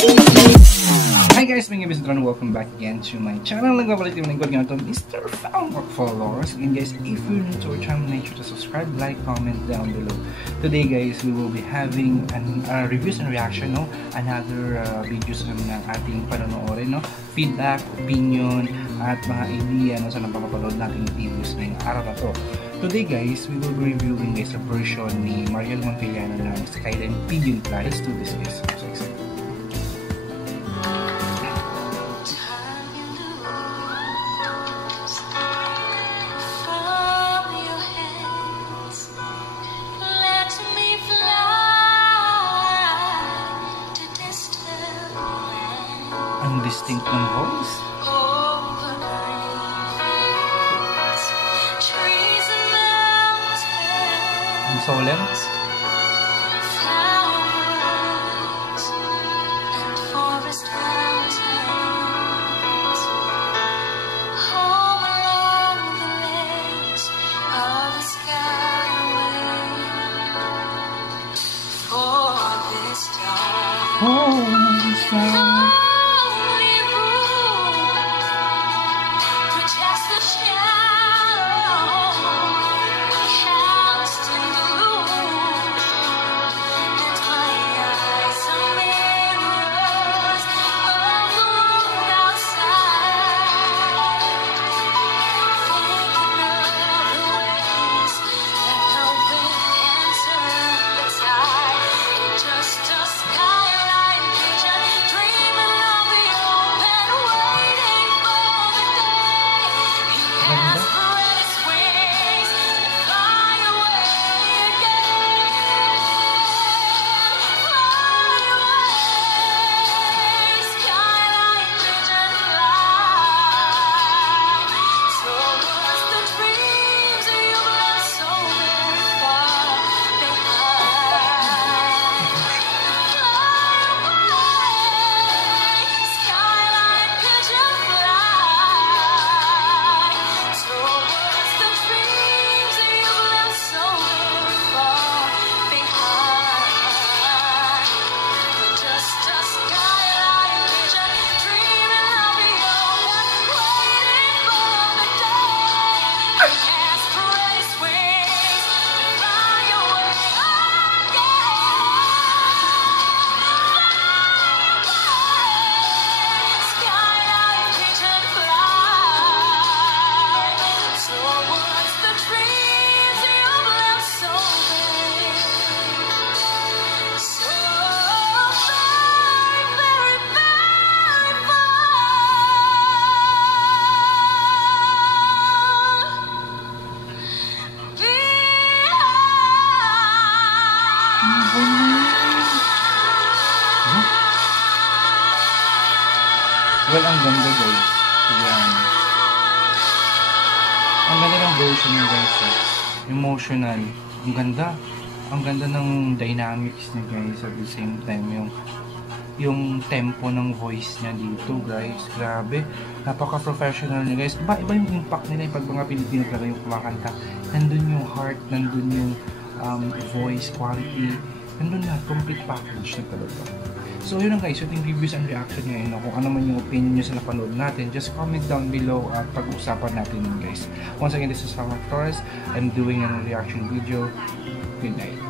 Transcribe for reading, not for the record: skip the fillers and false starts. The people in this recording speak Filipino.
Hi guys, my name is Ron. Welcome back again to my channel. Nagbabalik yung lingkod nga ito, Mr. Foundwork Followers. Again guys, if you're new to our channel, make sure to subscribe, like, comment down below. Today guys, we will be having reviews and reaction, no? Another videos ng ating panonoorin, no? Feedback, opinion, at mga idea no, sa napapapanood natin yung videos ngayong araw na to. Today guys, we will be reviewing guys a version ni Mariel Montellano ng Skyline Pigeon Fly. Let's do this guys. I'm so excited. Ang distinct ng voice. Ang solemn. Well, ang ganda guys. Ang ganda ng version niya guys. Emotional. Ang ganda. Ang ganda ng dynamics niya guys. At the same time, yung tempo ng voice niya dito guys. Grabe. Napaka-professional niya guys. Iba yung impact nila pag mga Pilipino talaga yung kumakanta. Nandun yung heart, nandun yung voice quality. Nandun na. Complete package na talaga. So yun lang guys, yung reviews and reaction ngayon, kung ano man yung opinion nyo sa napanood natin, just comment down below at pag-usapan natin yun guys. Once again, this is Foundwork Torres. I'm doing a reaction video. Good night.